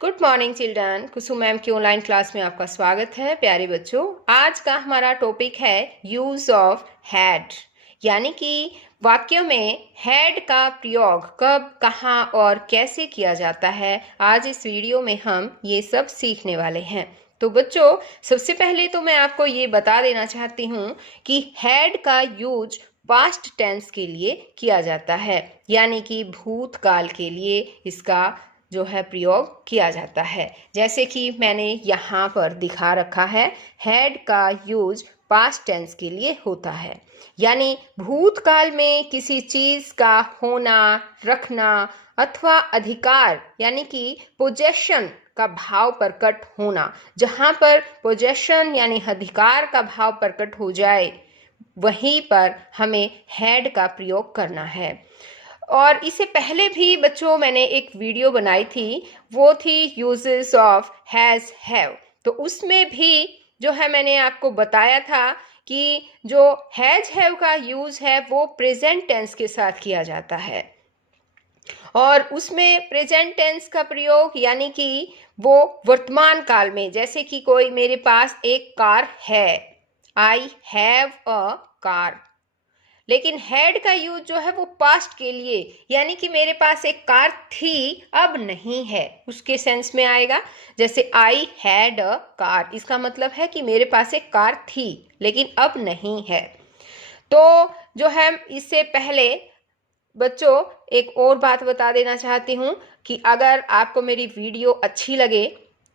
Good morning children. Kusum ma'am की online class में आपका स्वागत है। प्यारे बच्चों, आज का हमारा टॉपिक है यूज ऑफ हैड, यानी कि वाक्य में हैड का प्रयोग कब, कहाँ और कैसे किया जाता है। आज इस वीडियो में हम ये सब सीखने वाले हैं। तो बच्चों, सबसे पहले तो मैं आपको ये बता देना चाहती हूँ कि हैड का यूज पास्ट टेंस के लिए किया जाता है, यानी कि भूतकाल के लिए इसका जो है प्रयोग किया जाता है। जैसे कि मैंने यहाँ पर दिखा रखा है, हैड का यूज पास्ट टेंस के लिए होता है, यानी भूतकाल में किसी चीज का होना, रखना अथवा अधिकार, यानी कि पोजेशन का भाव प्रकट होना। जहाँ पर पोजेशन यानी अधिकार का भाव प्रकट हो जाए, वहीं पर हमें हैड का प्रयोग करना है। और इससे पहले भी बच्चों मैंने एक वीडियो बनाई थी, वो थी यूजेस ऑफ हैज हैव। तो उसमें भी जो है मैंने आपको बताया था कि जो हैज हैव का यूज है वो प्रेजेंट टेंस के साथ किया जाता है, और उसमें प्रेजेंट टेंस का प्रयोग यानी कि वो वर्तमान काल में, जैसे कि कोई मेरे पास एक कार है, आई हैव अ कार। लेकिन हैड का यूज जो है वो पास्ट के लिए, यानी कि मेरे पास एक कार थी, अब नहीं है, उसके सेंस में आएगा। जैसे आई हैड अ कार, इसका मतलब है कि मेरे पास एक कार थी लेकिन अब नहीं है। तो जो है इससे पहले बच्चों एक और बात बता देना चाहती हूँ कि अगर आपको मेरी वीडियो अच्छी लगे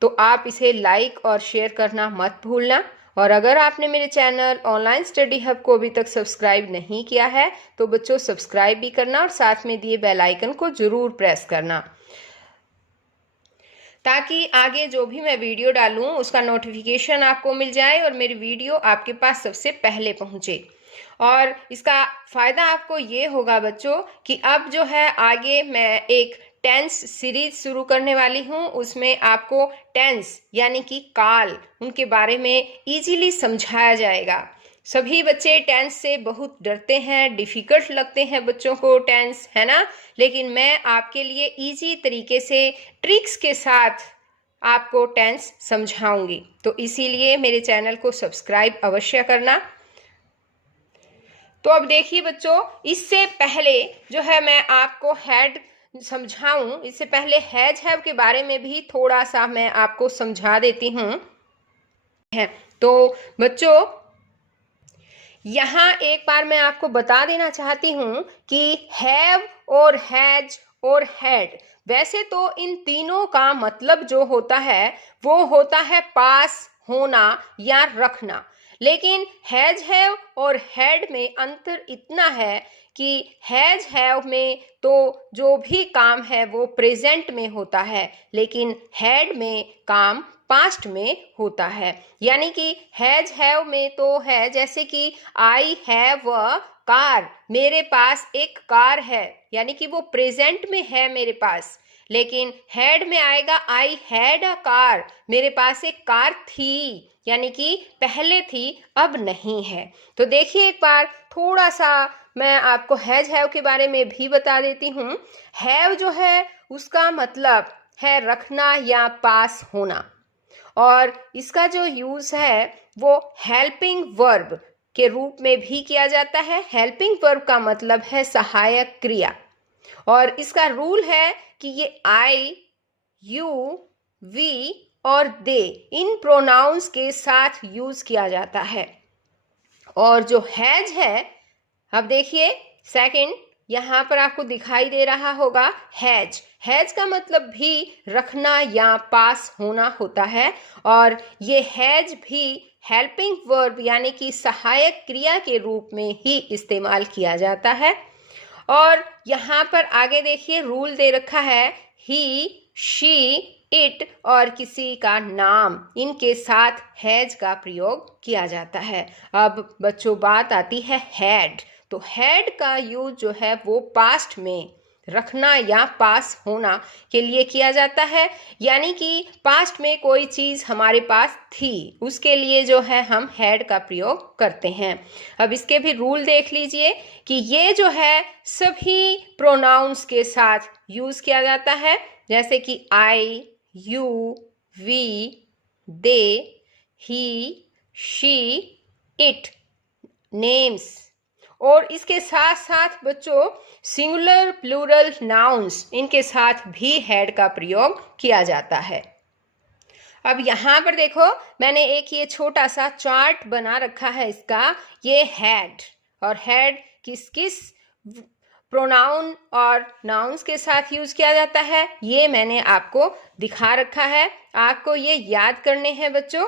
तो आप इसे लाइक और शेयर करना मत भूलना। और अगर आपने मेरे चैनल ऑनलाइन स्टडी हब को अभी तक सब्सक्राइब नहीं किया है तो बच्चों सब्सक्राइब भी करना और साथ में दिए बेल आइकन को जरूर प्रेस करना, ताकि आगे जो भी मैं वीडियो डालूं उसका नोटिफिकेशन आपको मिल जाए और मेरी वीडियो आपके पास सबसे पहले पहुंचे। और इसका फ़ायदा आपको ये होगा बच्चों कि अब जो है आगे मैं एक टेंस सीरीज शुरू करने वाली हूँ। उसमें आपको टेंस यानी कि काल, उनके बारे में इजीली समझाया जाएगा। सभी बच्चे टेंस से बहुत डरते हैं, डिफ़िकल्ट लगते हैं बच्चों को टेंस, है ना। लेकिन मैं आपके लिए इजी तरीके से ट्रिक्स के साथ आपको टेंस समझाऊंगी, तो इसीलिए मेरे चैनल को सब्सक्राइब अवश्य करना। तो अब देखिए बच्चों, इससे पहले जो है मैं आपको हैड समझाऊं, इससे पहले हैज हैव के बारे में भी थोड़ा सा मैं आपको समझा देती हूँ। तो बच्चों यहाँ एक बार मैं आपको बता देना चाहती हूँ कि हैव और हैज और हैड, वैसे तो इन तीनों का मतलब जो होता है वो होता है पास, होना या रखना। लेकिन हैज हैव और हैड में अंतर इतना है कि हैज हैव में तो जो भी काम है वो प्रेजेंट में होता है, लेकिन हैड में काम पास्ट में होता है। यानी कि हैज हैव में तो है, जैसे कि आई हैव अ कार, मेरे पास एक कार है, यानी कि वो प्रेजेंट में है मेरे पास। लेकिन हैड में आएगा आई हैड अ कार, मेरे पास एक कार थी, यानी कि पहले थी अब नहीं है। तो देखिए एक बार थोड़ा सा मैं आपको हैज हैव के बारे में भी बता देती हूँ। हैव जो है उसका मतलब है रखना या पास होना, और इसका जो यूज है वो हेल्पिंग वर्ब के रूप में भी किया जाता है। हेल्पिंग वर्ब का मतलब है सहायक क्रिया, और इसका रूल है कि ये आई, यू, वी और दे इन प्रोनाउंस के साथ यूज किया जाता है। और जो हैज है, अब देखिए सेकंड, यहाँ पर आपको दिखाई दे रहा होगा हैज। हैज का मतलब भी रखना या पास होना होता है, और ये हैज भी हेल्पिंग वर्ब यानी कि सहायक क्रिया के रूप में ही इस्तेमाल किया जाता है। और यहाँ पर आगे देखिए रूल दे रखा है, ही, शी, इट और किसी का नाम, इनके साथ हैज का प्रयोग किया जाता है। अब बच्चों बात आती है हैड। तो हैड का यूज जो है वो पास्ट में रखना या पास होना के लिए किया जाता है, यानी कि पास्ट में कोई चीज़ हमारे पास थी, उसके लिए जो है हम हैड का प्रयोग करते हैं। अब इसके भी रूल देख लीजिए कि ये जो है सभी प्रोनाउंस के साथ यूज किया जाता है, जैसे कि I, you, we, they, he, she, it names. और इसके साथ साथ बच्चों सिंगुलर प्लूरल नाउन्स इनके साथ भी हैड का प्रयोग किया जाता है। अब यहाँ पर देखो मैंने एक ये छोटा सा चार्ट बना रखा है इसका, ये हैड। और हैड किस किस प्रोनाउन और नाउन्स के साथ यूज किया जाता है ये मैंने आपको दिखा रखा है। आपको ये याद करने हैं बच्चों।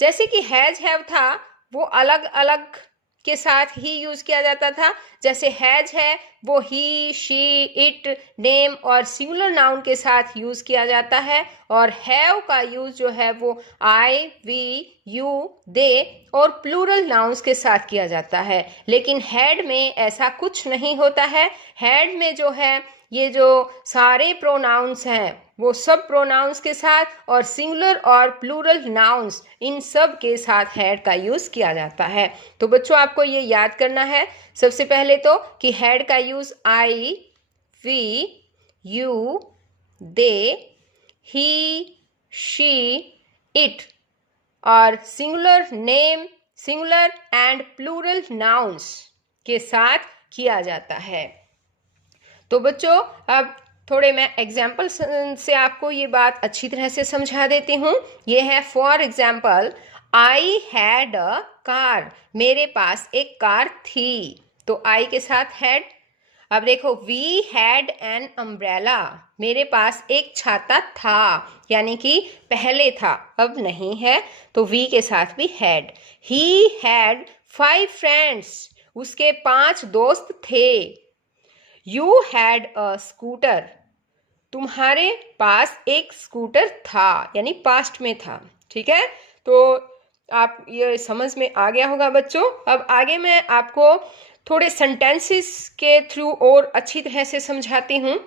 जैसे कि हैज हैव था वो अलग अलग के साथ ही यूज किया जाता था। जैसे हैज है वो ही, शी, इट, नेम और सिंगुलर नाउन के साथ यूज किया जाता है। और हैव का यूज जो है वो आई, वी, यू, दे और प्लूरल नाउन्स के साथ किया जाता है। लेकिन हैड में ऐसा कुछ नहीं होता है। हैड में जो है ये जो सारे प्रोनाउंस हैं वो सब प्रोनाउंस के साथ और सिंगुलर और प्लूरल नाउन्स इन सब के साथ हैड का यूज किया जाता है। तो बच्चों आपको ये याद करना है सबसे पहले तो कि हैड का use I, we, you, they, he, she, it और singular name, singular and plural nouns के साथ किया जाता है। तो बच्चों अब थोड़े मैं एग्जाम्पल से आपको ये बात अच्छी तरह से समझा देती हूँ। ये है for example, I had a car, मेरे पास एक कार थी। तो आई के साथ हैड। अब देखो वी हैड एन अम्ब्रेला, मेरे पास एक छाता था, यानी कि पहले था अब नहीं है तो वी के साथ भी हैड। ही हैड 5 फ्रेंड्स, उसके 5 दोस्त थे। यू हैड अ स्कूटर, तुम्हारे पास एक स्कूटर था, यानी पास्ट में था। ठीक है, तो आप ये समझ में आ गया होगा बच्चों। अब आगे मैं आपको थोड़े सेंटेंसेस के थ्रू और अच्छी तरह से समझाती हूँ।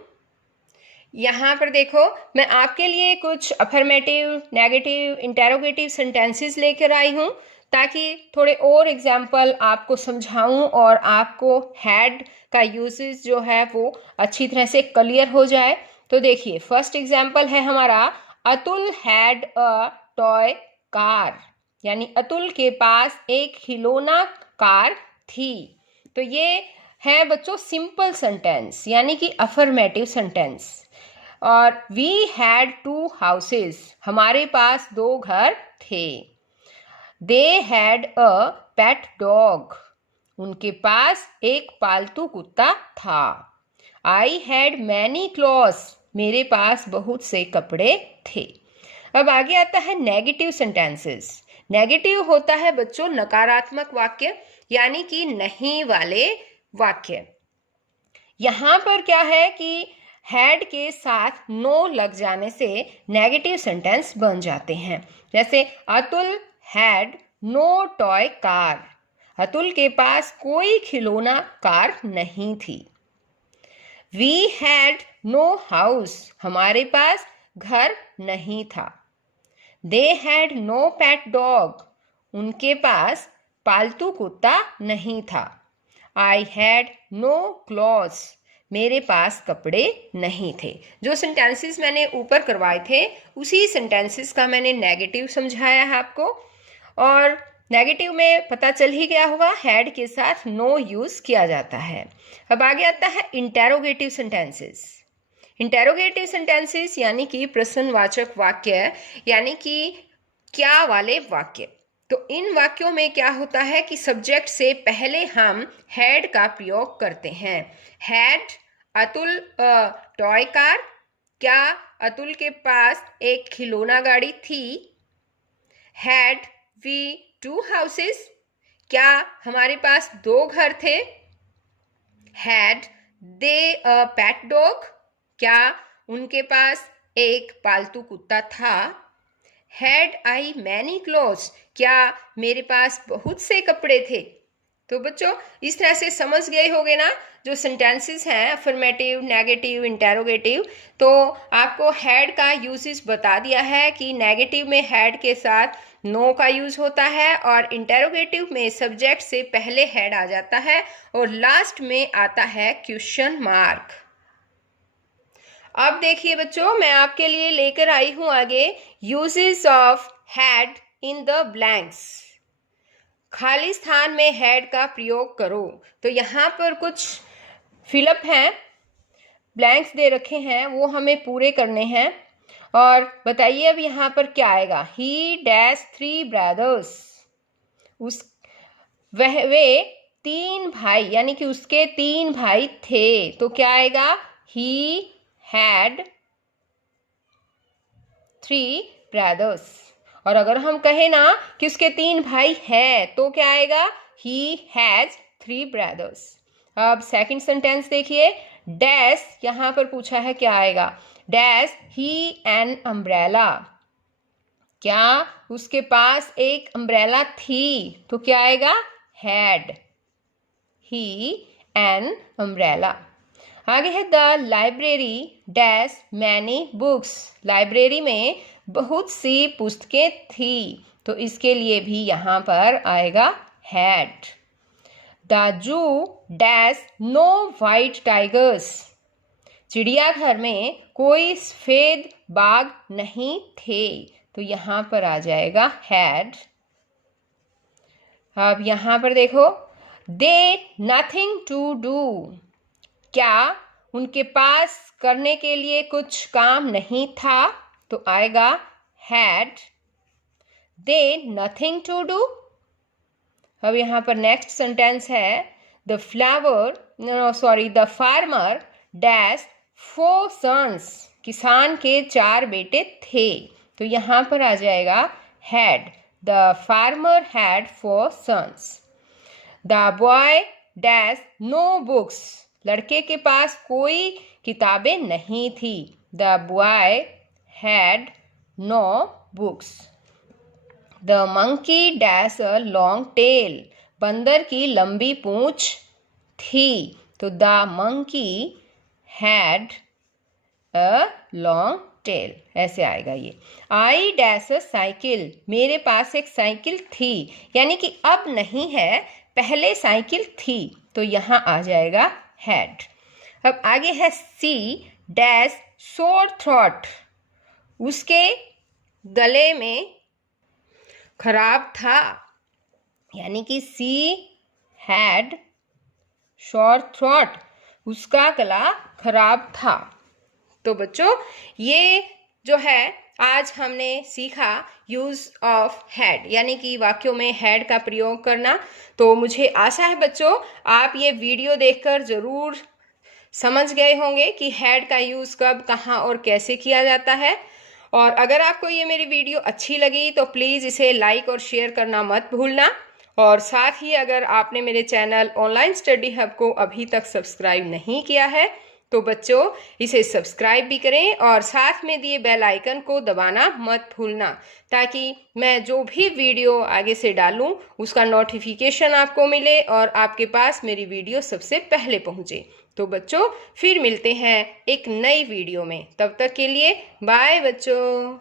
यहाँ पर देखो मैं आपके लिए कुछ अफर्मेटिव, नेगेटिव, इंटेरोगेटिव सेंटेंसेस लेकर आई हूँ ताकि थोड़े और एग्जाम्पल आपको समझाऊं और आपको हैड का यूजेस जो है वो अच्छी तरह से क्लियर हो जाए। तो देखिए फर्स्ट एग्जाम्पल है हमारा, Atul had a toy car, यानी अतुल के पास एक खिलौना कार थी। तो ये है बच्चों सिंपल सेंटेंस यानी कि अफर्मेटिव सेंटेंस। और वी हैड 2 हाउसेस, हमारे पास 2 घर थे। They had a pet dog, उनके पास एक पालतू कुत्ता था। आई हैड मैनी क्लॉथ्स, मेरे पास बहुत से कपड़े थे। अब आगे आता है नेगेटिव सेंटेंसेस। नेगेटिव होता है बच्चों नकारात्मक वाक्य यानी कि नहीं वाले वाक्य। यहाँ पर क्या है कि हैड के साथ नो लग जाने से नेगेटिव सेंटेंस बन जाते हैं। जैसे Atul had no toy car, Atul के पास कोई खिलौना कार नहीं थी। वी हैड नो हाउस, हमारे पास घर नहीं था। They had no pet dog, उनके पास पालतू कुत्ता नहीं था। आई हैड नो क्लॉथ्स, मेरे पास कपड़े नहीं थे। जो सेंटेंसेस मैंने ऊपर करवाए थे उसी सेंटेंसेस का मैंने नेगेटिव समझाया है आपको। और नेगेटिव में पता चल ही गया होगा हैड के साथ नो यूज किया जाता है। अब आगे आता है इंटेरोगेटिव सेंटेंसेस। इंटेरोगेटिव सेंटेंसेस यानी कि प्रश्नवाचक वाक्य यानी कि क्या वाले वाक्य। तो इन वाक्यों में क्या होता है कि सब्जेक्ट से पहले हम हैड का प्रयोग करते हैं। हैड अतुल टॉय कार, क्या अतुल के पास एक खिलौना गाड़ी थी। हैड वी 2 हाउसेस, क्या हमारे पास 2 घर थे। Had they a pet dog, क्या उनके पास एक पालतू कुत्ता था। हैड आई मैनी क्लोथ्स, क्या मेरे पास बहुत से कपड़े थे। तो बच्चों इस तरह से समझ गए होंगे ना जो सेंटेंसेस हैं अफर्मेटिव, नेगेटिव, इंटेरोगेटिव। तो आपको हैड का यूजेस बता दिया है कि नेगेटिव में हैड के साथ नो का यूज होता है और इंटेरोगेटिव में सब्जेक्ट से पहले हैड आ जाता है और लास्ट में आता है क्वेश्चन मार्क। अब देखिए बच्चों, मैं आपके लिए लेकर आई हूं आगे uses of had in the blanks. खाली स्थान में हैड का प्रयोग करो। तो यहाँ पर कुछ फिलअप हैं, ब्लैंक्स दे रखे हैं, वो हमें पूरे करने हैं। और बताइए अब यहाँ पर क्या आएगा। ही डैश 3 ब्रदर्स, उस वे 3 भाई, यानी कि उसके 3 भाई थे। तो क्या आएगा, ही हैड 3 ब्रदर्स। और अगर हम कहें ना कि उसके 3 भाई हैं, तो क्या आएगा, ही हैज 3 ब्रदर्स। अब सेकंड सेंटेंस देखिए, डैश यहां पर पूछा है, क्या आएगा, डैश ही एन अम्ब्रेला, क्या उसके पास एक अम्ब्रेला थी। तो क्या आएगा, हैड ही एन अम्ब्रेला। आगे है the library dash many books, library में बहुत सी पुस्तकें थी। तो इसके लिए भी यहाँ पर आएगा had. The zoo dash no white tigers, चिड़ियाघर में कोई सफेद बाघ नहीं थे। तो यहाँ पर आ जाएगा हैड। अब यहाँ पर देखो, दे नथिंग टू डू, क्या उनके पास करने के लिए कुछ काम नहीं था। तो आएगा had they nothing to do. अब यहाँ पर नेक्स्ट सेंटेंस है, द फार्मर डैश 4 सन्स, किसान के 4 बेटे थे। तो यहाँ पर आ जाएगा had, the farmer had 4 sons. The boy dash no books, लड़के के पास कोई किताबें नहीं थी। The boy had no books. The monkey dash a long tail, बंदर की लंबी पूंछ थी। तो the monkey had a long tail, ऐसे आएगा ये। आई डैश अ साइकिल, मेरे पास एक साइकिल थी, यानी कि अब नहीं है, पहले साइकिल थी। तो यहाँ आ जाएगा हैड। अब आगे है सी डैश सोर थ्रॉट, उसके गले में खराब था, यानी कि सी हैड शॉर थ्रॉट, उसका गला खराब था। तो बच्चों, ये जो है आज हमने सीखा यूज ऑफ हैड, यानी कि वाक्यों में हैड का प्रयोग करना। तो मुझे आशा है बच्चों, आप ये वीडियो देखकर जरूर समझ गए होंगे कि हैड का यूज कब, कहाँ और कैसे किया जाता है। और अगर आपको ये मेरी वीडियो अच्छी लगी तो प्लीज़ इसे लाइक और शेयर करना मत भूलना। और साथ ही अगर आपने मेरे चैनल ऑनलाइन स्टडी हब को अभी तक सब्सक्राइब नहीं किया है तो बच्चों इसे सब्सक्राइब भी करें और साथ में दिए बेल आइकन को दबाना मत भूलना, ताकि मैं जो भी वीडियो आगे से डालूं उसका नोटिफिकेशन आपको मिले और आपके पास मेरी वीडियो सबसे पहले पहुंचे। तो बच्चों फिर मिलते हैं एक नई वीडियो में, तब तक के लिए बाय बच्चों।